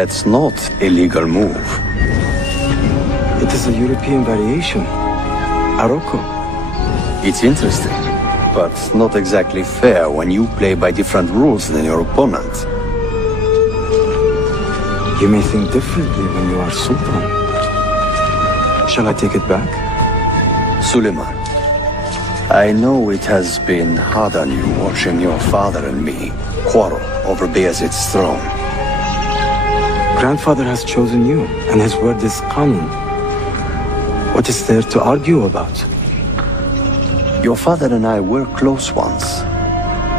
That's not a legal move. It is a European variation. Aroko. It's interesting, but not exactly fair when you play by different rules than your opponent. You may think differently when you are Sultan. Shall I take it back? Suleiman, I know it has been hard on you watching your father and me quarrel over Bayezid's throne. Grandfather has chosen you, and his word is Qanun. What is there to argue about? Your father and I were close once,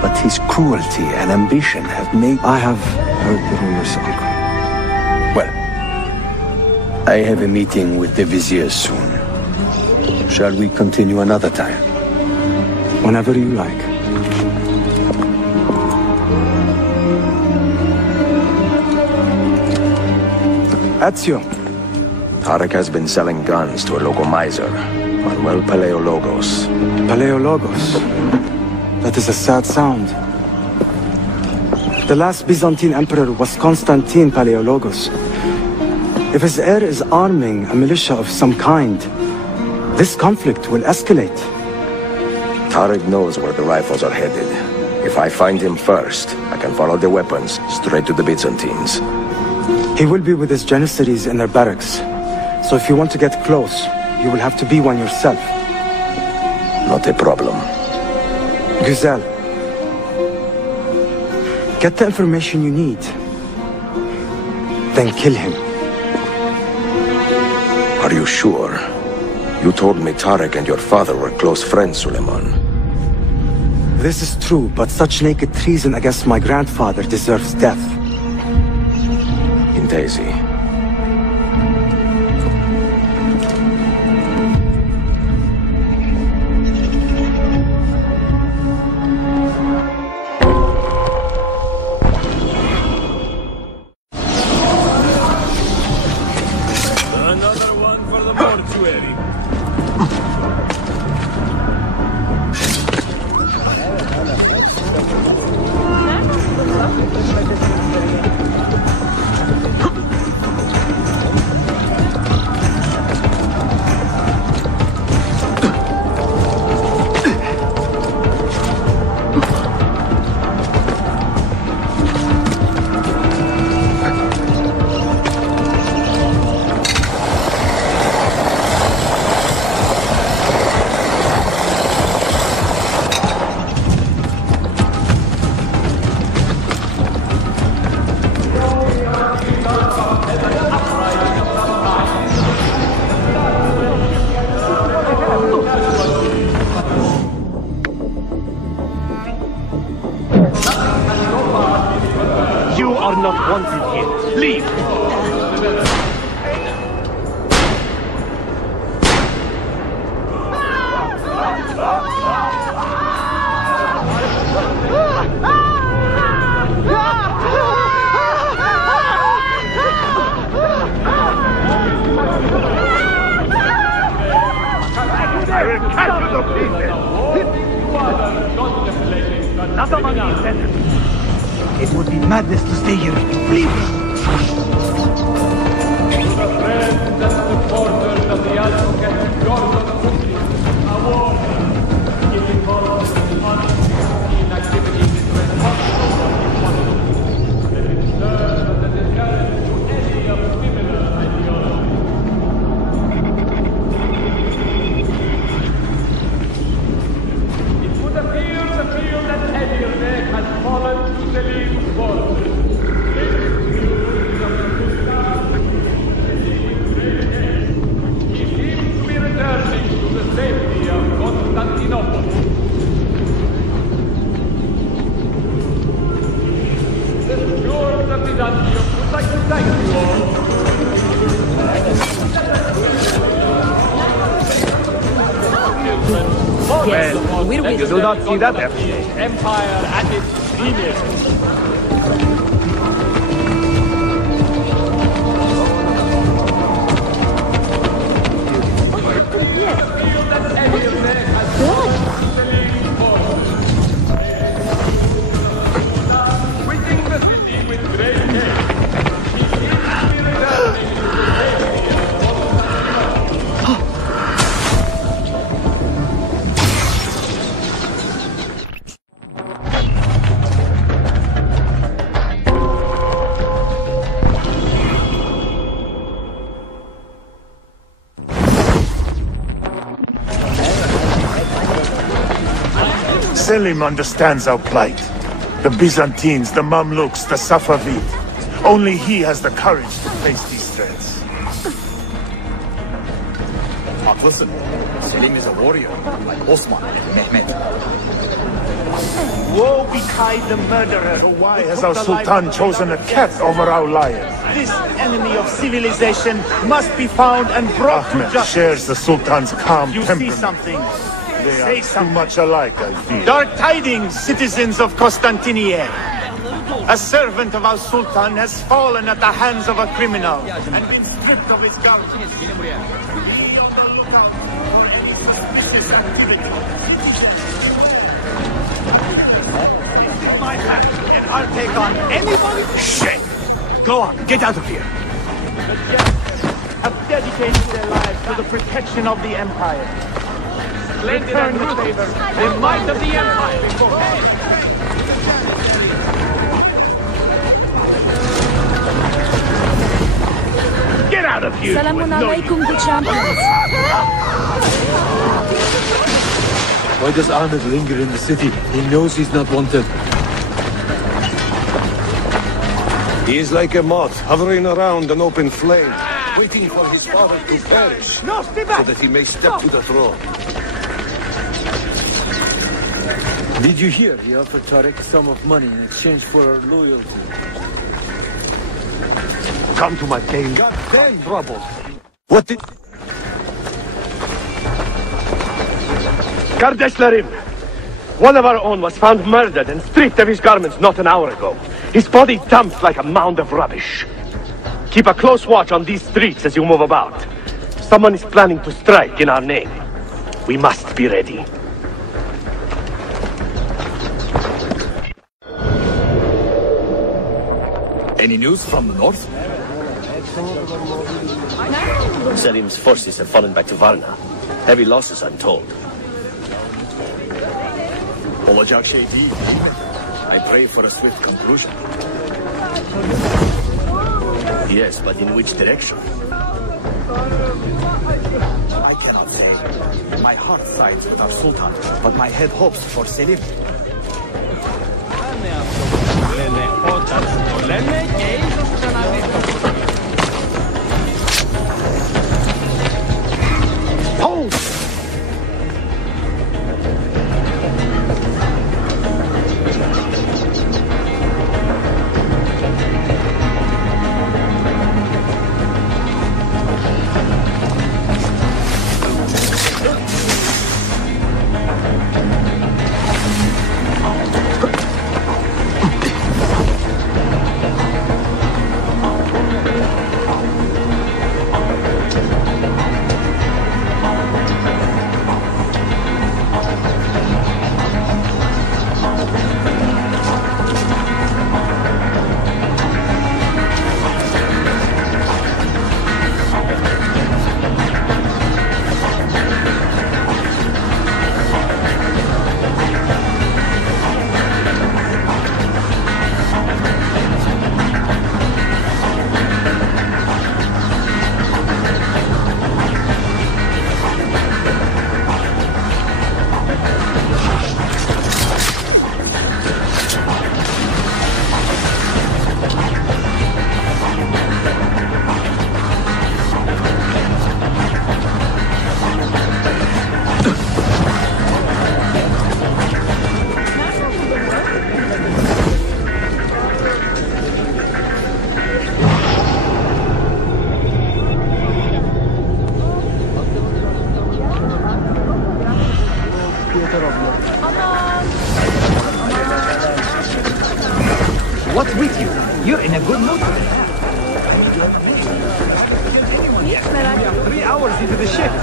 but his cruelty and ambition have made... I have heard the rumors, Uncle. Well, I have a meeting with the Vizier soon. Shall we continue another time? Whenever you like. Ezio. Tarek has been selling guns to a local miser, Manuel Paleologos. Paleologos. That is a sad sound. The last Byzantine emperor was Constantine Paleologos. If his heir is arming a militia of some kind, this conflict will escalate. Tarek knows where the rifles are headed. If I find him first, I can follow the weapons straight to the Byzantines. He will be with his Janissaries in their barracks. So if you want to get close, you will have to be one yourself. Not a problem. Güzel. Get the information you need. Then kill him. Are you sure? You told me Tarek and your father were close friends, Suleiman. This is true, but such naked treason against my grandfather deserves death. Intesi. Another one for the mortuary. You are not wanted here. Leave! I will cut you to pieces! Not among these enemies. It would be madness to stay here. Please! To the friends and supporters of the advocate Gordon Cookie, a warning. If involved in unseen activities is responsible for his punishment. Let it serve as a deterrent to any of similar ideology. It would appear to feel that Edirne has fallen to Selim's forces. He seems to be returning to the safety of Constantinople. The stewards of Byzantium would like to thank you all. Well, you do not see that there. Empire at its zenith. Quitting the city with great haste, he Selim understands our plight. The Byzantines, the Mamluks, the Safavid. Only he has the courage to face these threats. Haklısın. Selim is a warrior, like Osman and Mehmet. Woe betide the murderer! So why has our Sultan chosen a cat over our lion? This enemy of civilization must be found and brought to Ahmed justice. shares the Sultan's calm You see temperament. something? They Say are too something. much alike, I feel. Dark tidings, citizens of Constantinople. A servant of our Sultan has fallen at the hands of a criminal and been stripped of his garments. Be on the lookout for any suspicious activity. My back, and I'll take on anybody. Shit! Go on, get out of here! The Jets have dedicated their lives to the protection of the Empire. Return the favor, the might of the Empire before Get out of here! Salamun alaikum, the champions. Why does Ahmed linger in the city? He knows he's not wanted. He is like a moth, hovering around an open flame, waiting for his father to perish, so that he may step to the throne. Did you hear? He offered Tariq a sum of money in exchange for our loyalty. Come to my pain. Goddamn trouble. What did... Kardeşlerim, one of our own was found murdered and stripped of his garments not an hour ago. His body dumped like a mound of rubbish. Keep a close watch on these streets as you move about. Someone is planning to strike in our name. We must be ready. Any news from the north? Selim's forces have fallen back to Varna. Heavy losses, I'm told. Olacak şey değil, değil mi? I pray for a swift conclusion. Yes, but in which direction? I cannot say. My heart sides with our Sultan, but my head hopes for Selim. What's with you? You're in a good mood today. 3 hours into the shift.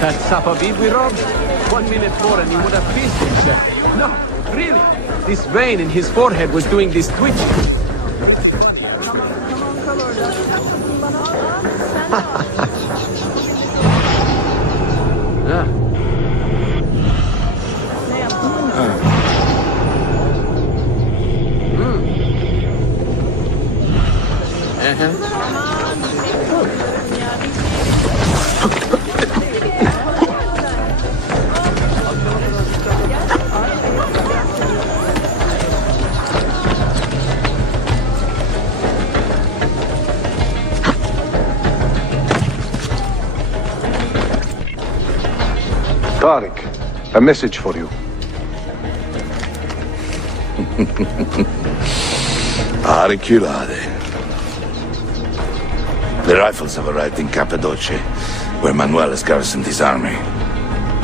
That Safavid we robbed? 1 minute more and he would have pissed himself. No, really. This vein in his forehead was doing this twitching. Tariq, a message for you. Auriculade. The rifles have arrived in Cappadocia, where Manuel has garrisoned his army.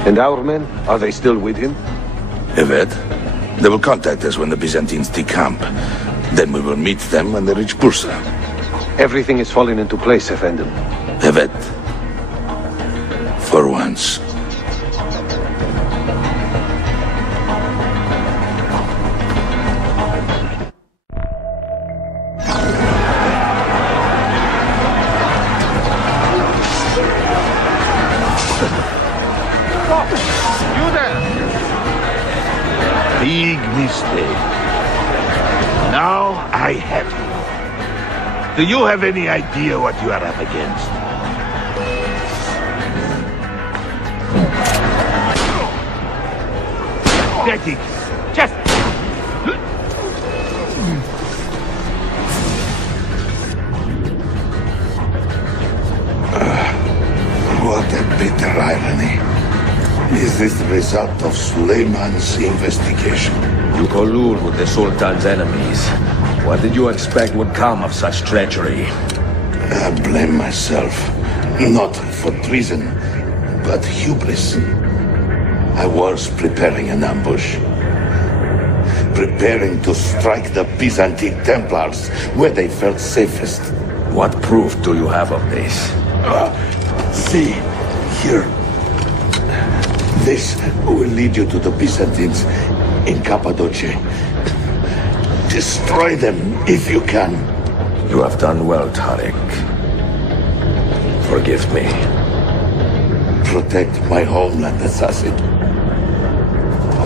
And our men, are they still with him? Evet. They will contact us when the Byzantines decamp. Then we will meet them when they reach Bursa. Everything is falling into place, Effendim. Evet. For once. Big mistake. Now I have you. Do you have any idea what you are up against? That's it. Just... What a bitter irony. Is this the result of Suleiman's investigation? You collude with the Sultan's enemies. What did you expect would come of such treachery? I blame myself. Not for treason, but hubris. I was preparing an ambush. Preparing to strike the Byzantine Templars where they felt safest. What proof do you have of this? See, here. This will lead you to the Byzantines in Cappadocia. Destroy them if you can. You have done well, Tariq. Forgive me. Protect my homeland, assassin.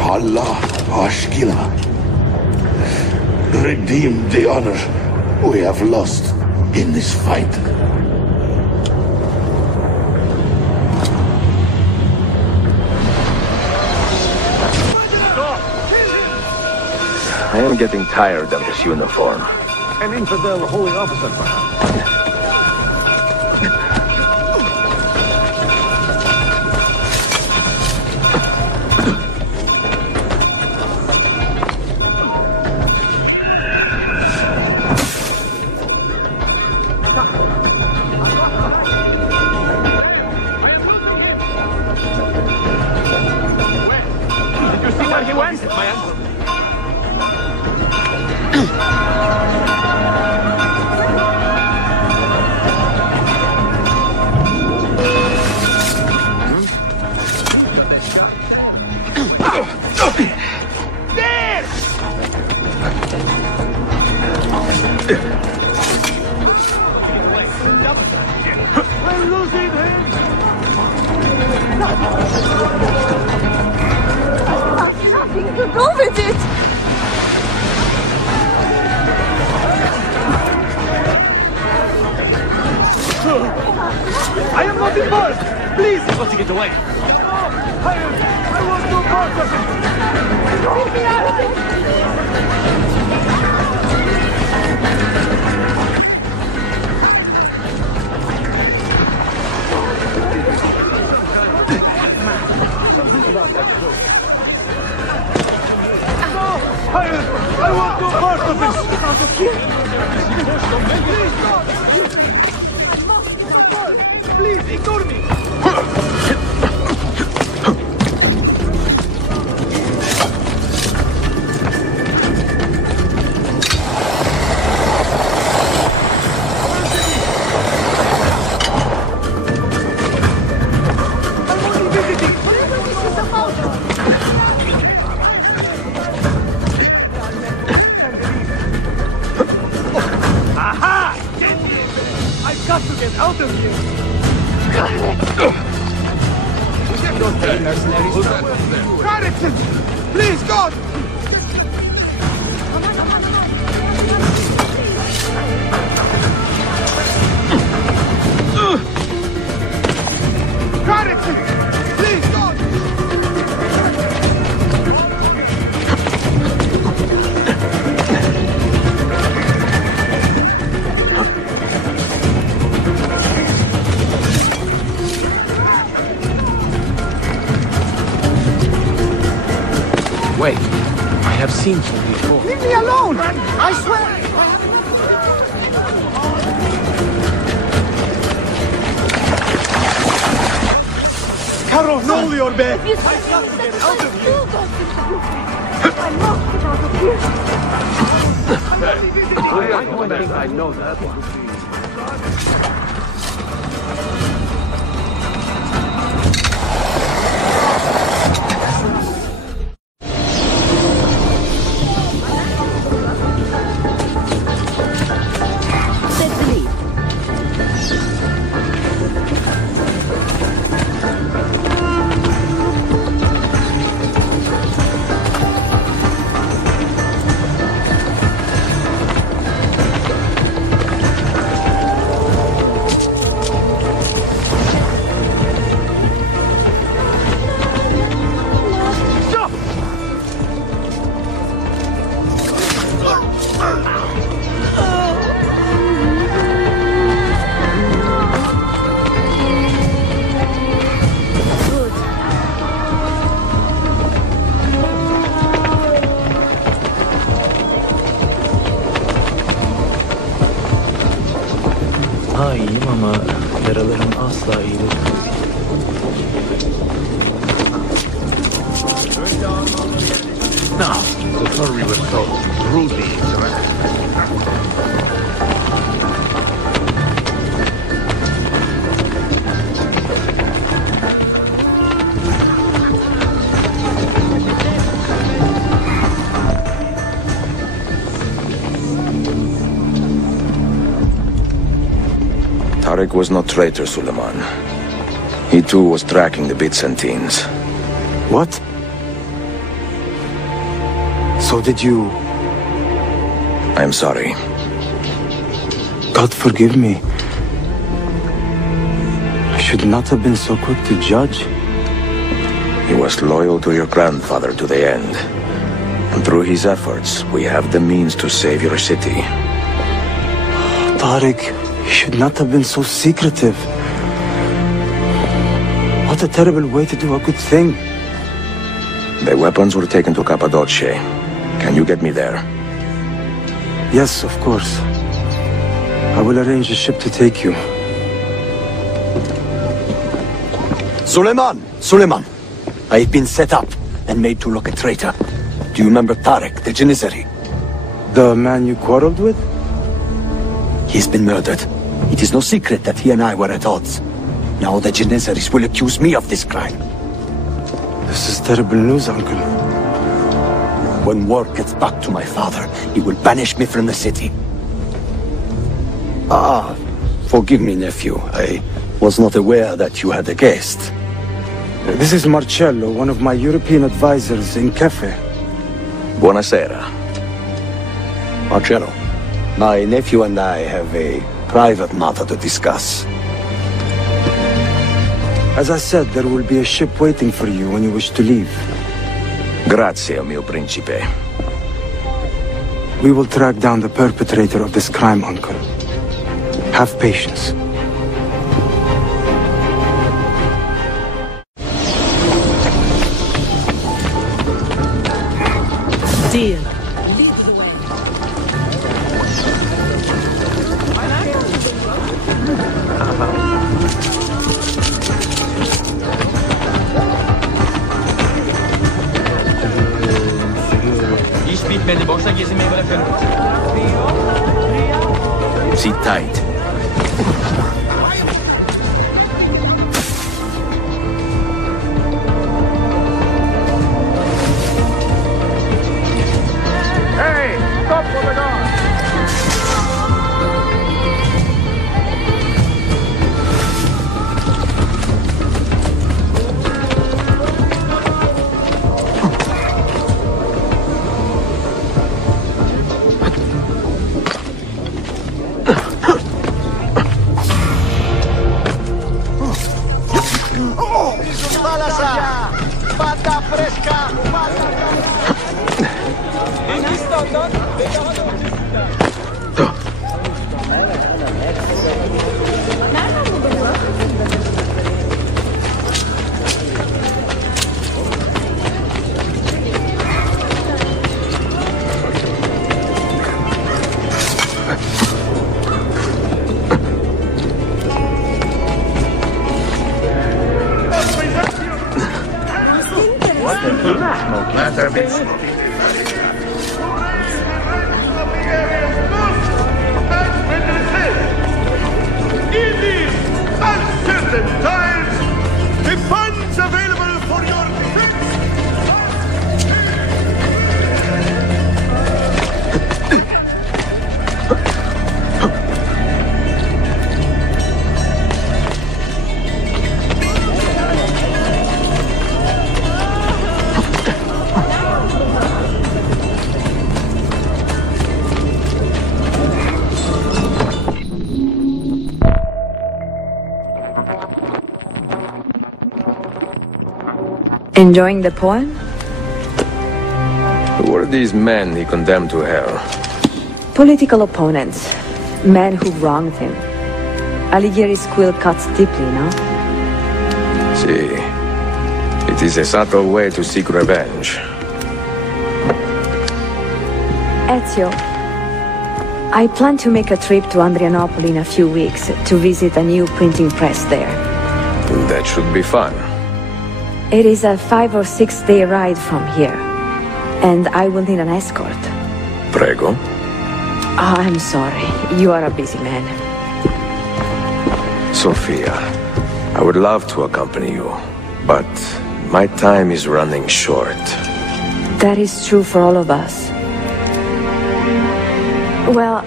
Allah Ashkila. Redeem the honor we have lost in this fight. I am getting tired of this uniform. An infidel holy officer, perhaps. Did you see where he went? My uncle. We're losing him! Nothing to do with it! I am not involved! Please! I've got to get away. I want no part of it! Leave me out of this! I want no part of this! Please, ignore me! Got to get out of here! Carrington! Please, God! Carrington! Please, God! seen him before. Leave me alone! I swear! Caro, no, your bed! I got to get out of here! I must get out of here! I don't think I know that one. Daha iyiyim ama yaralarım asla iyileşmez. No, before we were so rudely interacted. Tarek was not traitor, Suleiman. He too was tracking the Byzantines. What? So did you... I'm sorry. God forgive me. I should not have been so quick to judge. He was loyal to your grandfather to the end. And through his efforts, we have the means to save your city. Tarek, you should not have been so secretive. What a terrible way to do a good thing. The weapons were taken to Cappadocia. Can you get me there? Yes, of course. I will arrange a ship to take you. Suleiman! Suleiman! I've been set up and made to look a traitor. Do you remember Tarek, the Janissary? The man you quarreled with? He's been murdered. It is no secret that he and I were at odds. Now the Janissaries will accuse me of this crime. This is terrible news, Uncle. When word gets back to my father, he will banish me from the city. Forgive me, nephew. I was not aware that you had a guest. This is Marcello, one of my European advisors in Cafe. Buonasera. Marcello, my nephew and I have a private matter to discuss. As I said, there will be a ship waiting for you when you wish to leave. Grazie, mio principe. We will track down the perpetrator of this crime, Uncle. Have patience. Deal. İş bitmedi. Boşta gezinmeyi bırakalım. Sit tight. Hey! Stop for the guard! Germans. In these uncertain times, the funds available for your defense. Enjoying the poem? Who are these men he condemned to hell? Political opponents. Men who wronged him. Alighieri's quill cuts deeply, no? See, it is a subtle way to seek revenge. Ezio, I plan to make a trip to Andrianople in a few weeks to visit a new printing press there. That should be fun. It is a 5 or 6 day ride from here, and I will need an escort. Prego. Oh, I'm sorry. You are a busy man. Sophia, I would love to accompany you, but my time is running short. That is true for all of us. Well,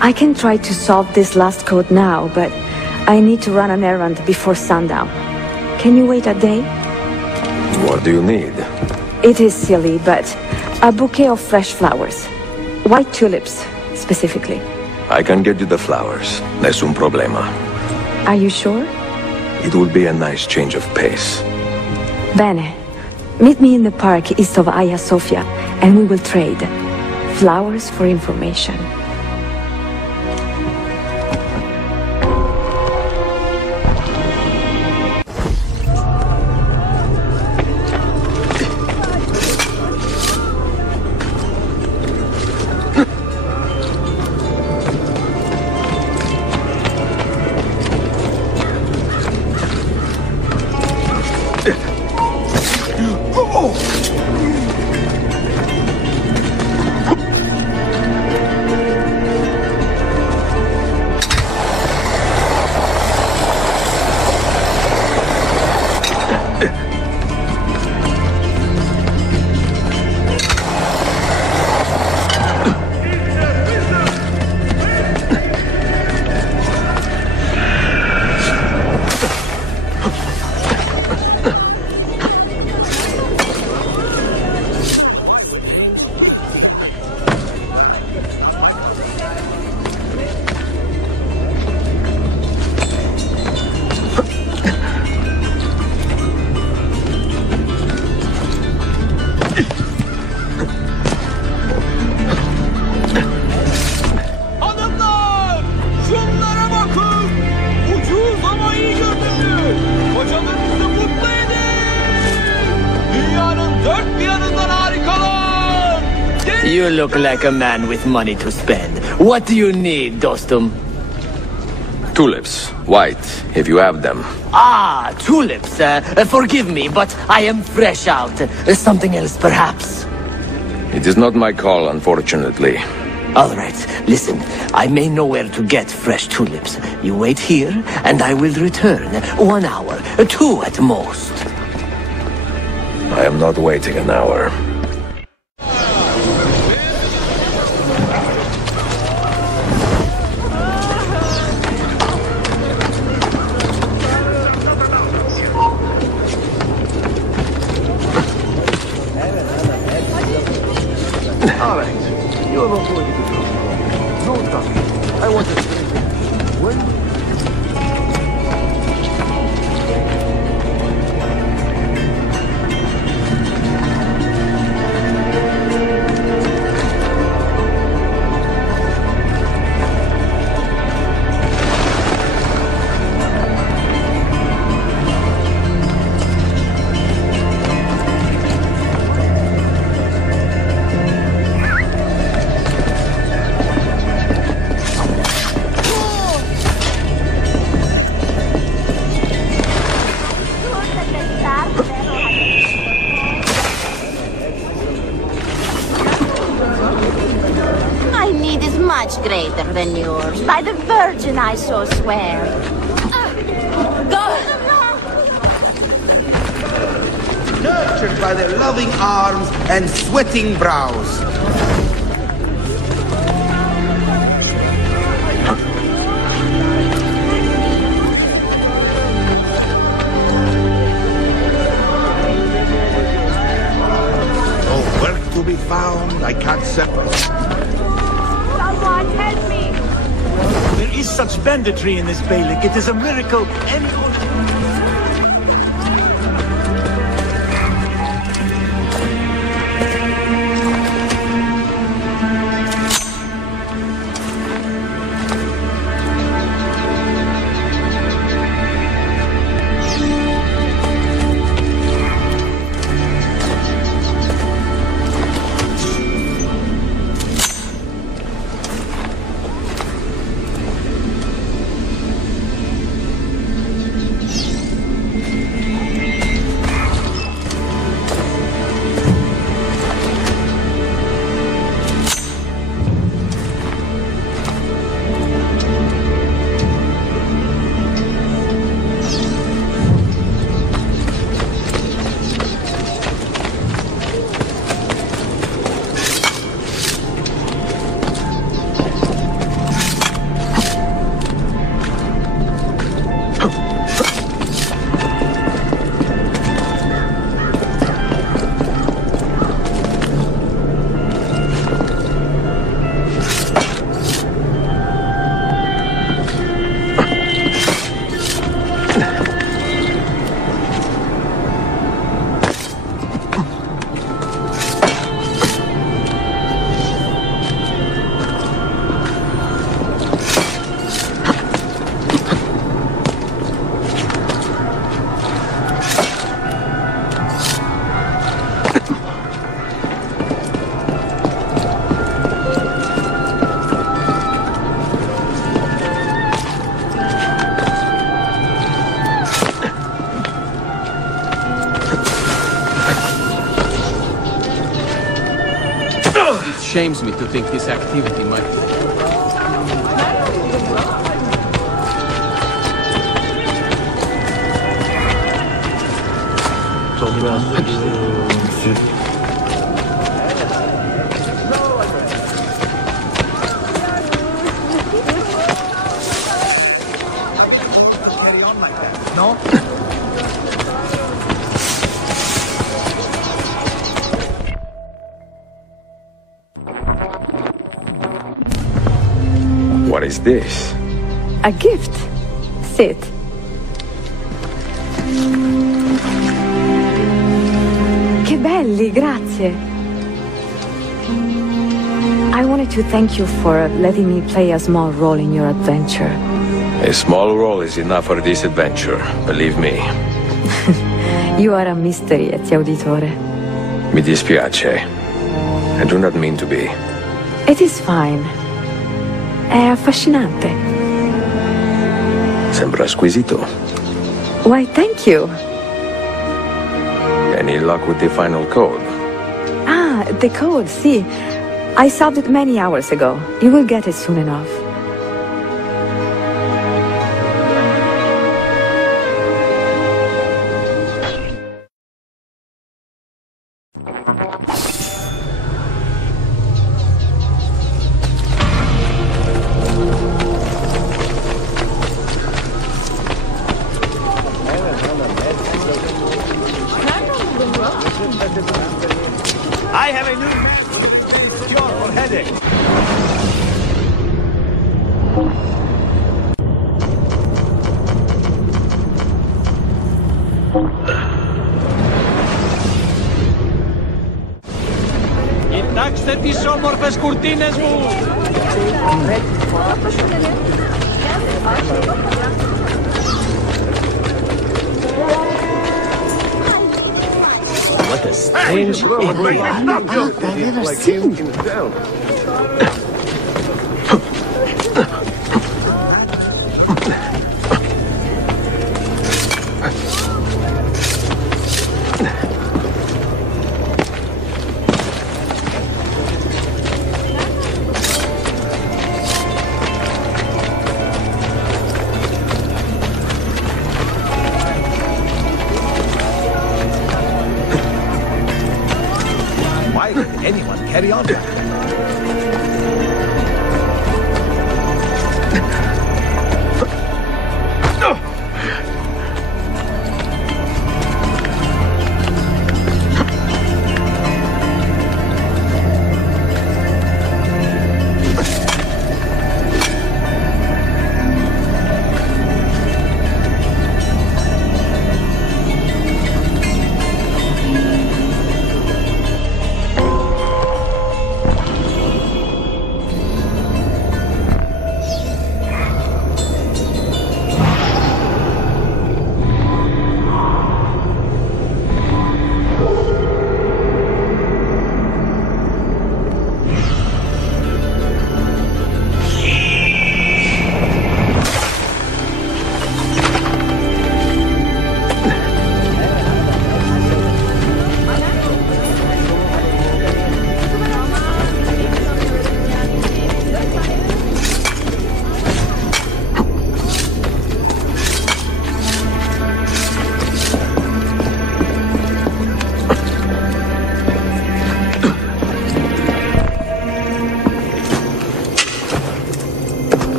I can try to solve this last code now, but I need to run an errand before sundown. Can you wait a day? What do you need? It is silly, but a bouquet of fresh flowers. White tulips, specifically. I can get you the flowers. Nessun problema. Are you sure? It will be a nice change of pace. Bene. Meet me in the park east of Hagia Sophia, and we will trade. Flowers for information. You look like a man with money to spend. What do you need, Dostum? Tulips. White, if you have them. Ah, tulips. Forgive me, but I am fresh out. Something else, perhaps? It is not my call, unfortunately. All right, listen. I may know where to get fresh tulips. You wait here, and I will return. 1 hour, 2 at most. I am not waiting an hour. All right. You have avoided the problem. No trouble. I want to say when... much greater than yours. By the Virgin, I so swear. Go! Nurtured by their loving arms and sweating brows. To be found, I can't separate. Someone help me! There is such banditry in this Beylik. It is a miracle. Shames me to think this activity might... No? What is this? A gift. Sit. Che belli, grazie. I wanted to thank you for letting me play a small role in your adventure. A small role is enough for this adventure, believe me. You are a mystery, Ezio Auditore. Mi dispiace. I do not mean to be. It is fine. È affascinante. Sembra squisito. Why, thank you. Any luck with the final code? Ah, the code, sì. I solved it many hours ago. You will get it soon enough. I have a new method. Cure for headache. Κοιτάξτε τις όμορφες κουρτίνες μου! What a strange area. I've never seen.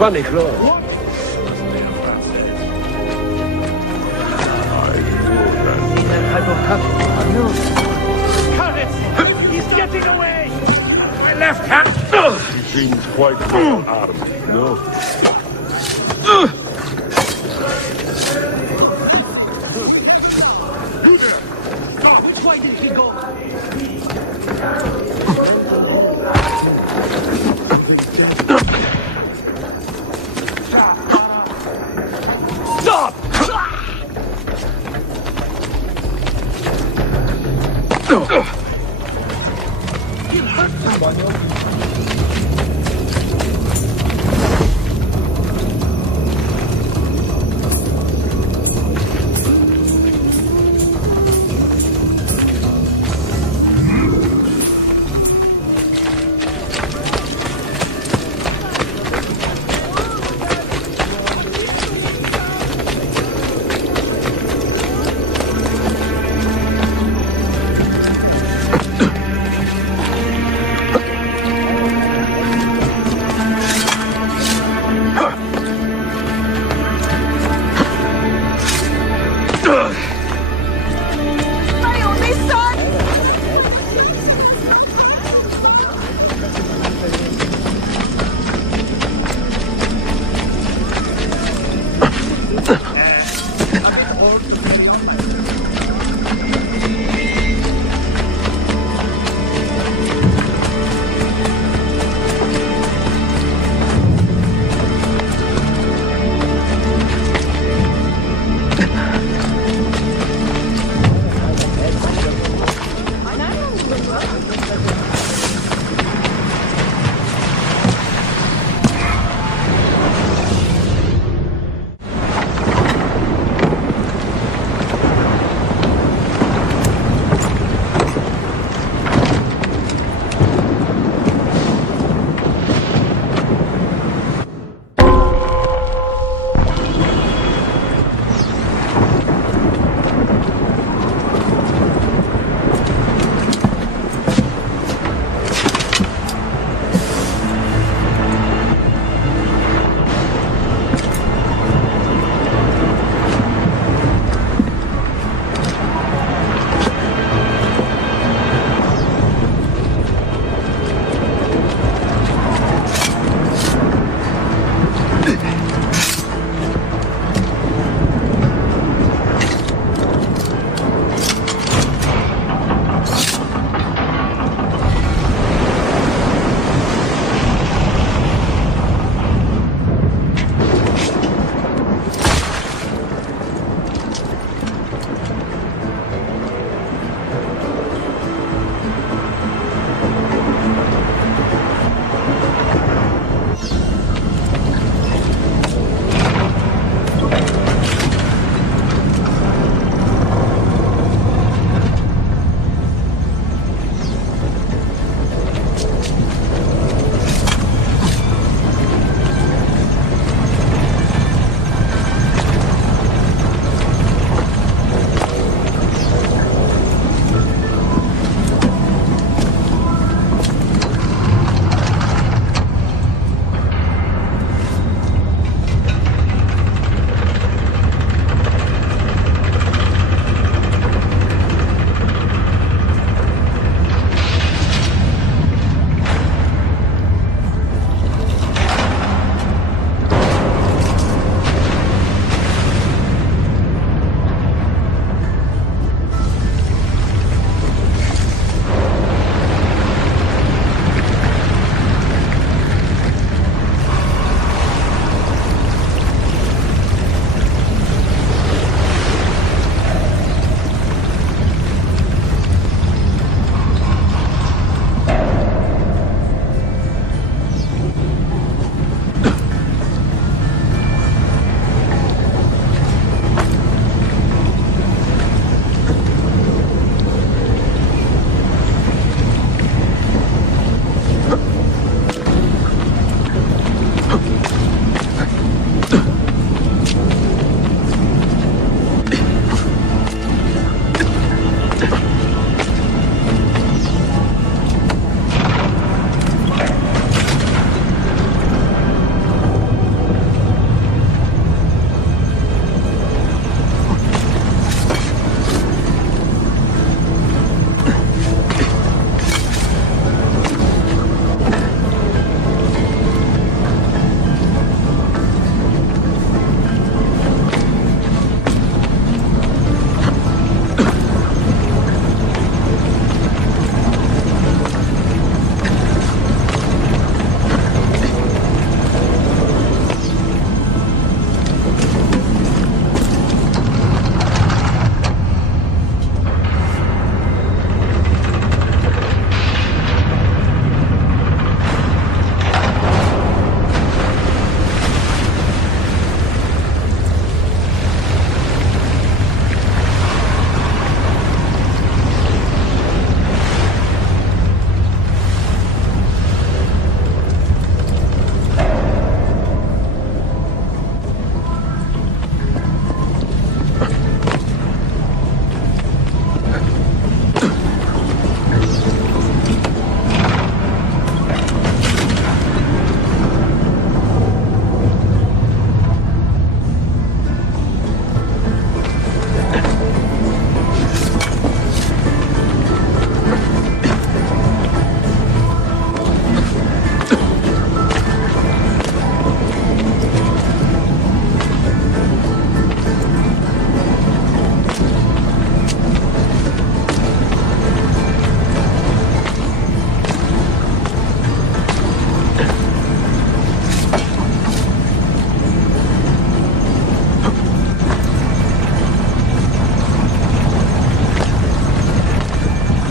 Funny clothes. He's getting away! My left hand! He seems quite well armed, no? Which way did he go? Stop! You hurt someone.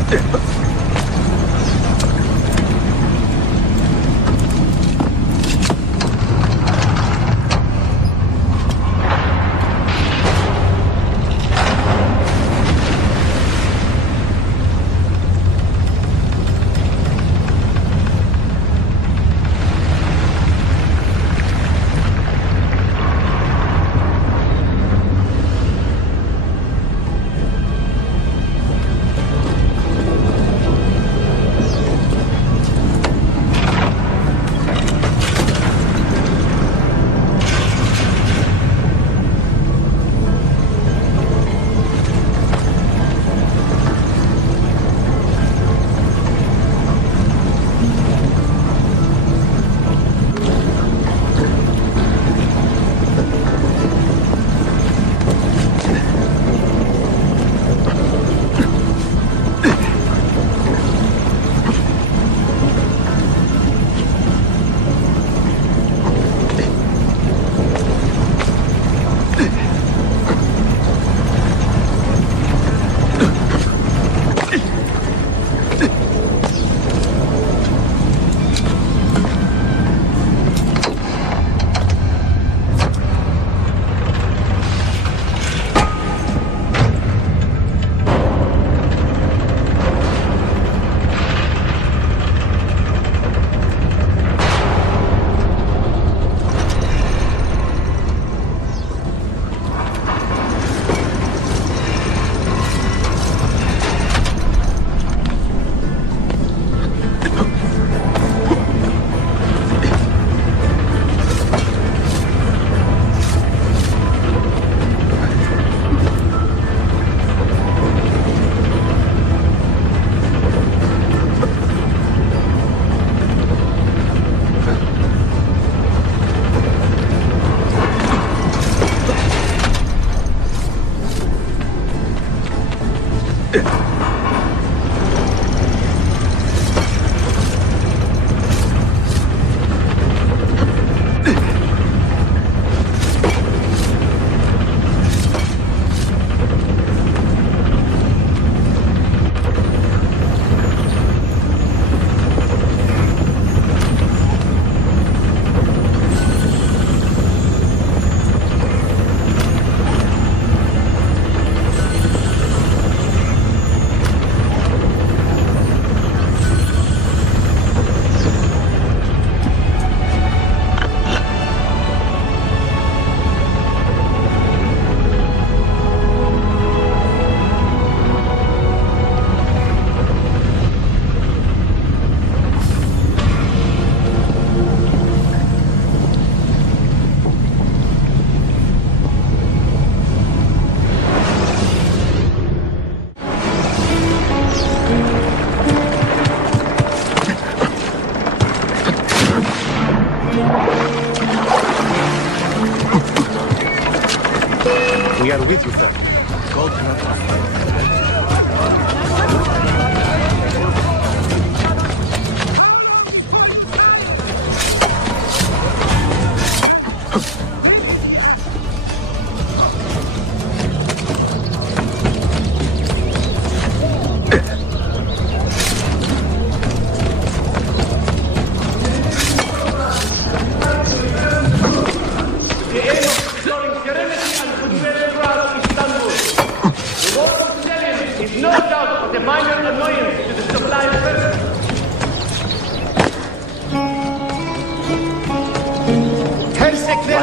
We are with you, sir. Go to your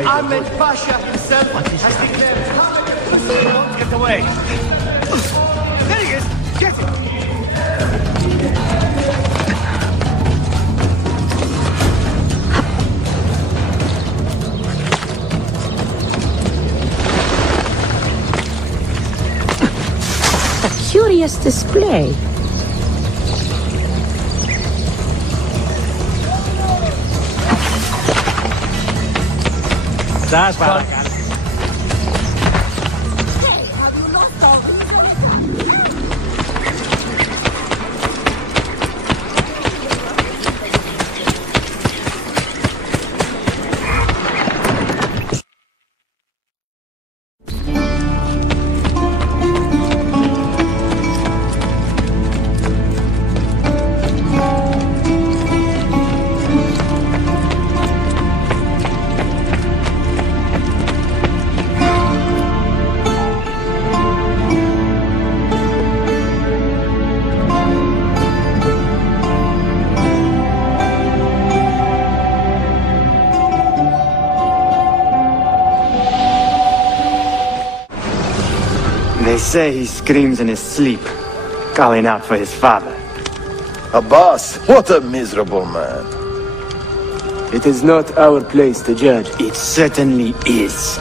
Ahmed Pasha himself has declared Don't get away. There he is. Get him. A curious display. That's bad. They say he screams in his sleep, calling out for his father. Abbas, what a miserable man. It is not our place to judge. It certainly is.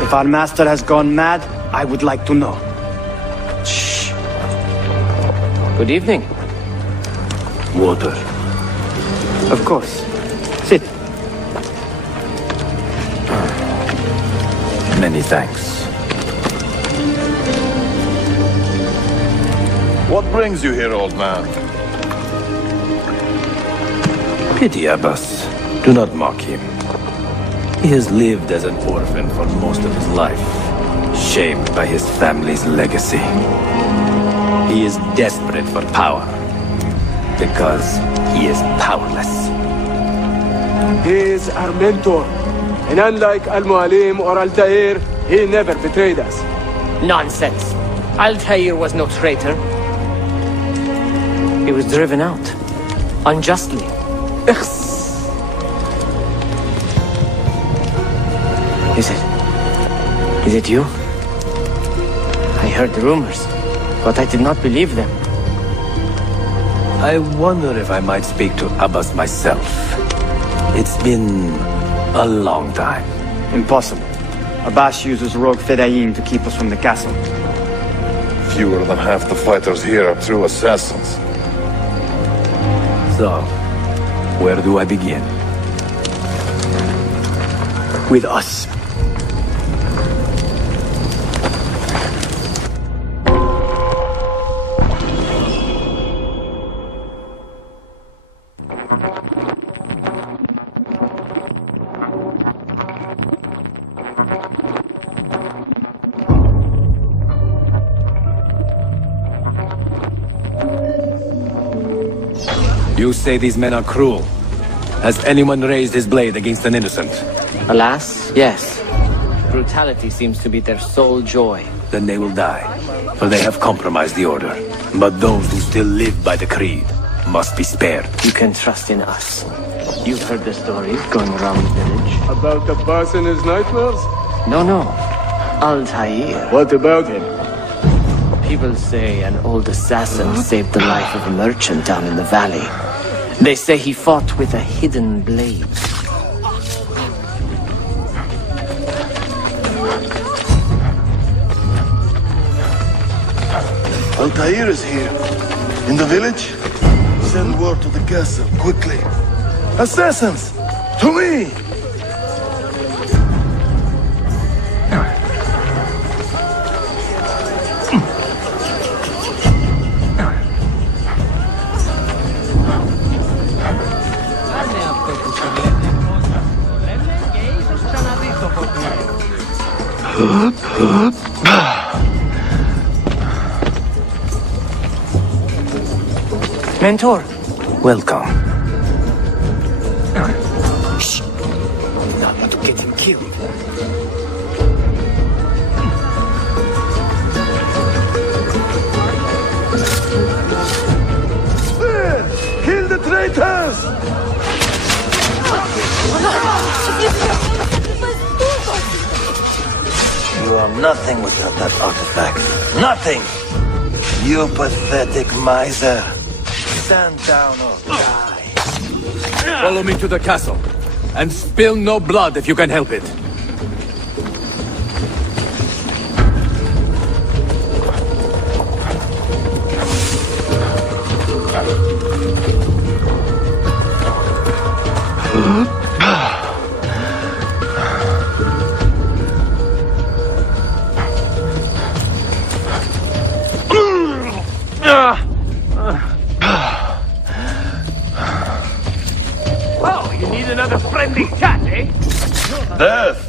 If our master has gone mad, I would like to know. Shh. Good evening. Water. Of course. Sit. Many thanks. What brings you here, old man? Pity Abbas. Do not mock him. He has lived as an orphan for most of his life, shaped by his family's legacy. He is desperate for power, because he is powerless. He is our mentor. And unlike Al-Mualim or Altair, he never betrayed us. Nonsense. Altair was no traitor. He was driven out. Unjustly. Is it you? I heard rumors, but I did not believe them. I wonder if I might speak to Abbas myself. It's been a long time. Impossible. Abbas uses rogue Fedayeen to keep us from the castle. Fewer than half the fighters here are true assassins. So, where do I begin? With us. You say these men are cruel. Has anyone raised his blade against an innocent? Alas, yes. Brutality seems to be their sole joy. Then they will die, for they have compromised the order. But those who still live by the creed must be spared. You can trust in us. You've heard the stories going around the village. About Abbas and his nightmares? No. Altair. What about him? People say an old assassin saved the life of a merchant down in the valley. They say he fought with a hidden blade. Altair is here. In the village? Send word to the castle, quickly. Assassins! To me! Mentor. Welcome. Shh. Not want to get him killed. Kill the traitors! You are nothing without that artifact. Nothing! You pathetic miser. Stand down or die. Follow me to the castle, and spill no blood if you can help it. Oh, you need another friendly chat, eh? Death!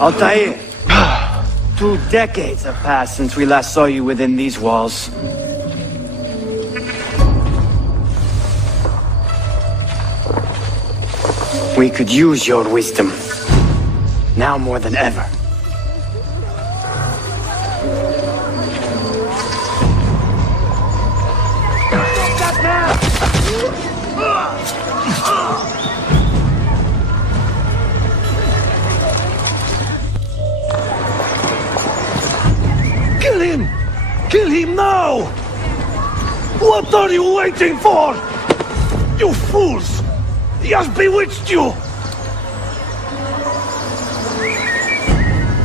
Altair, 2 decades have passed since we last saw you within these walls. We could use your wisdom. Now more than ever. Kill him! Kill him now! What are you waiting for? You fools! He has bewitched you!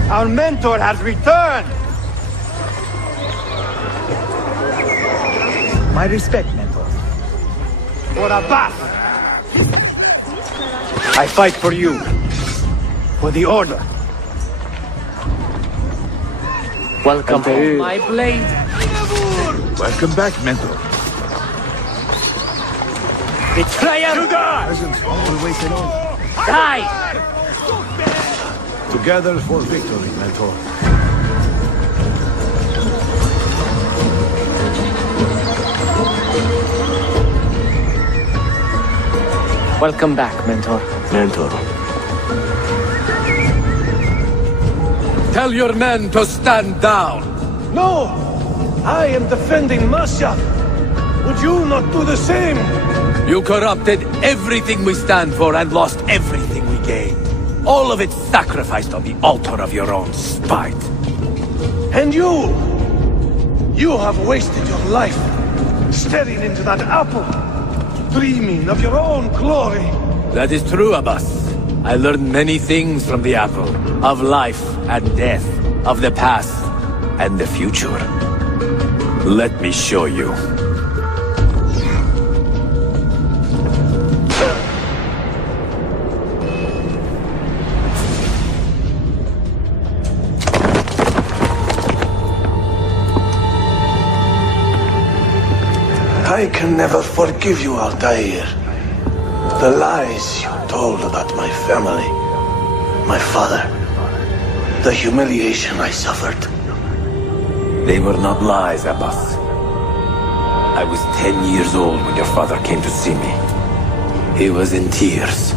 Our mentor has returned! My respect, mentor. For Abbas! I fight for you. For the Order. Welcome home, my blade. Welcome back, mentor. Betrayer! Presence always alone. Die! Together for victory, mentor. Welcome back, mentor. Mentor. Tell your men to stand down! No! I am defending Masya! Would you not do the same? You corrupted everything we stand for and lost everything we gained. All of it sacrificed on the altar of your own spite. And you! You have wasted your life staring into that apple, dreaming of your own glory. That is true, Abbas. I learned many things from the apple. Of life and death. Of the past and the future. Let me show you. I can never forgive you, Altair. The lies you told about my family, my father, the humiliation I suffered. They were not lies, Abbas. I was 10 years old when your father came to see me. He was in tears,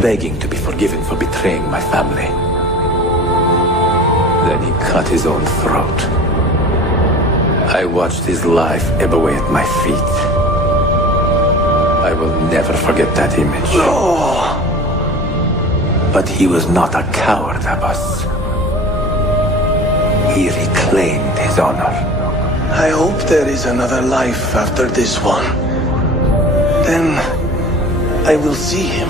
begging to be forgiven for betraying my family. Then he cut his own throat. I watched his life ebb away at my feet. I will never forget that image. No! But he was not a coward, Abbas. He reclaimed his honor. I hope there is another life after this one. Then I will see him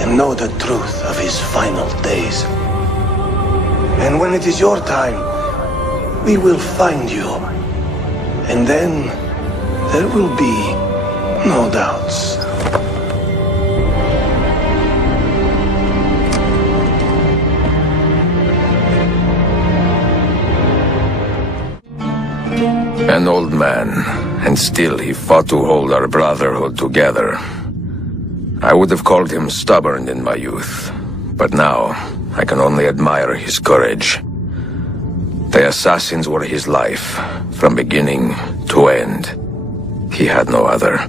and know the truth of his final days. And when it is your time, we will find you. And then there will be no doubts. An old man, and still he fought to hold our brotherhood together. I would have called him stubborn in my youth, but now I can only admire his courage. The assassins were his life, from beginning to end. He had no other.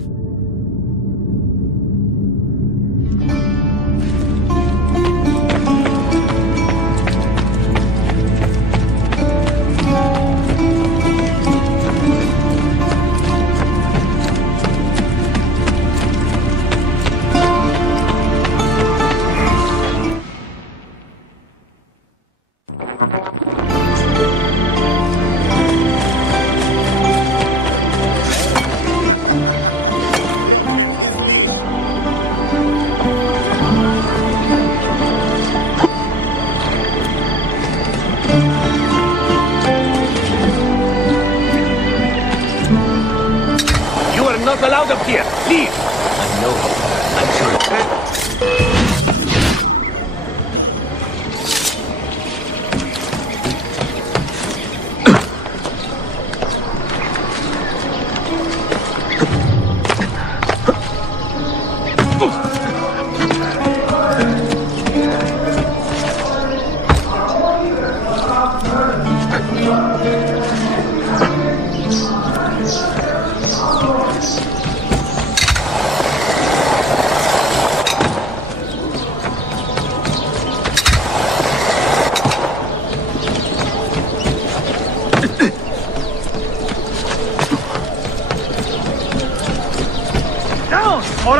Not allowed up here. Leave. I know. I'm sure.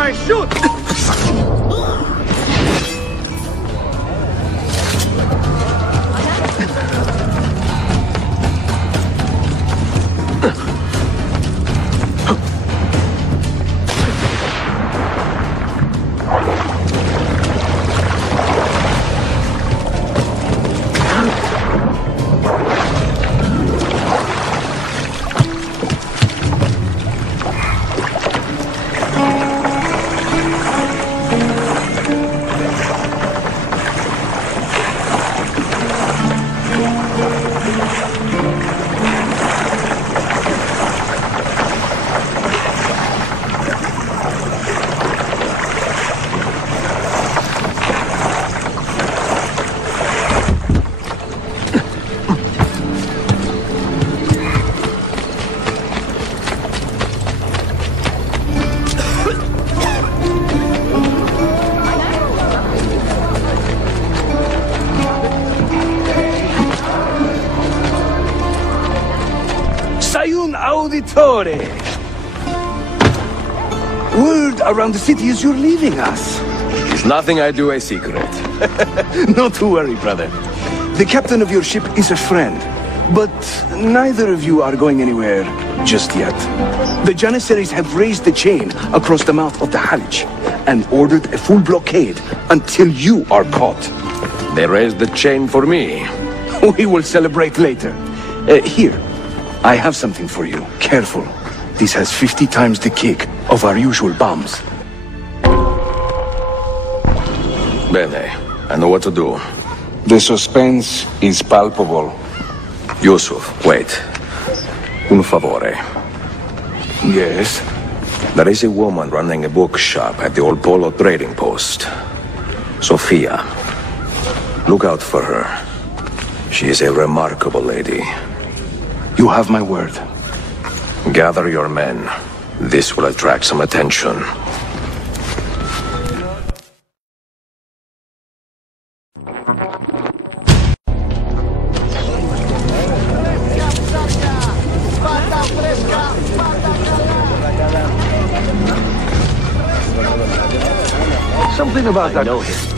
I shoot! Auditore! Word around the city is you're leaving us. Is nothing I do a secret. Not to worry, brother. The captain of your ship is a friend, but neither of you are going anywhere just yet. The Janissaries have raised the chain across the mouth of the Halij and ordered a full blockade until you are caught. They raised the chain for me. We will celebrate later. Here, I have something for you. Careful. This has 50 times the kick of our usual bombs. Bene. I know what to do. The suspense is palpable. Yusuf, wait. Un favore. Yes? There is a woman running a bookshop at the old Polo trading post. Sophia. Look out for her. She is a remarkable lady. You have my word. Gather your men. This will attract some attention. Something about that. I know him.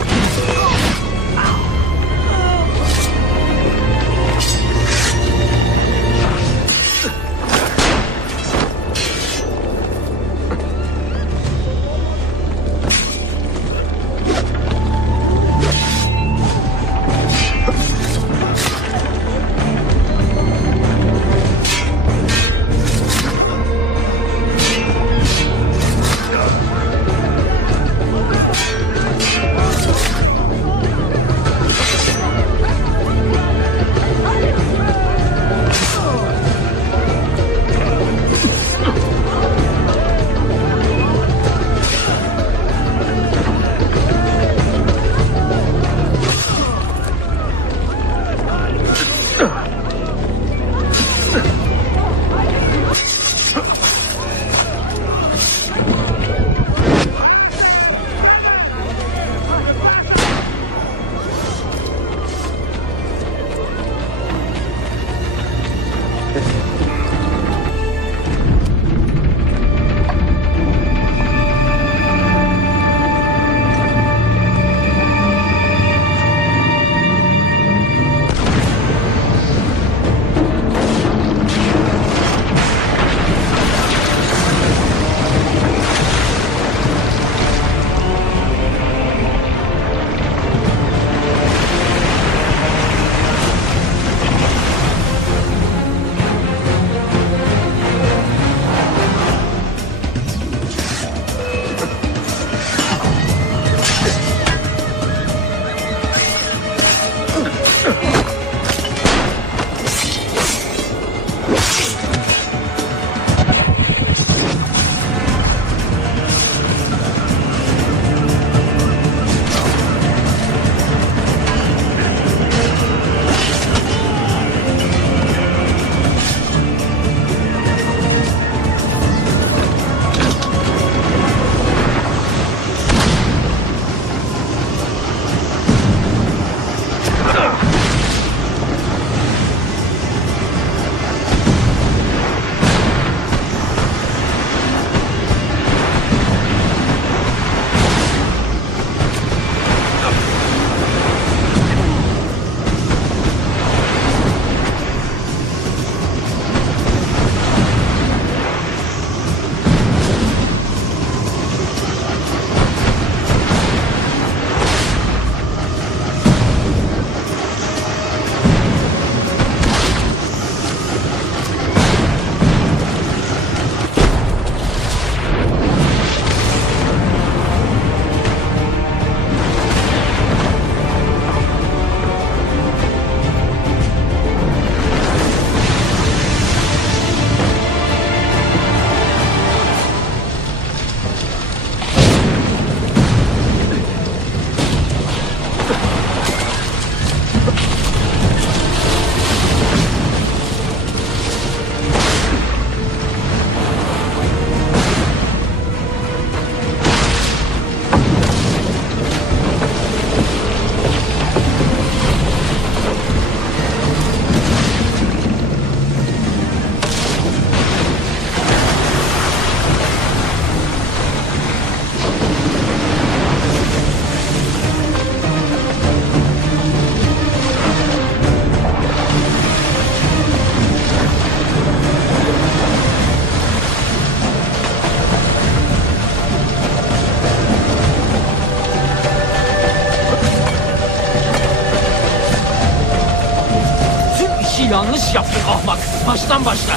iş yaptın ahmak. Baştan başla.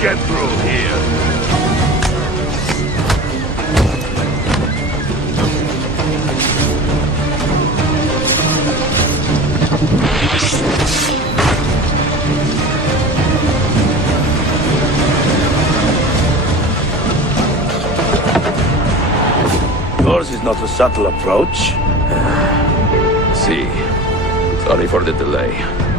Get through here. Yours is not a subtle approach. See, sorry for the delay.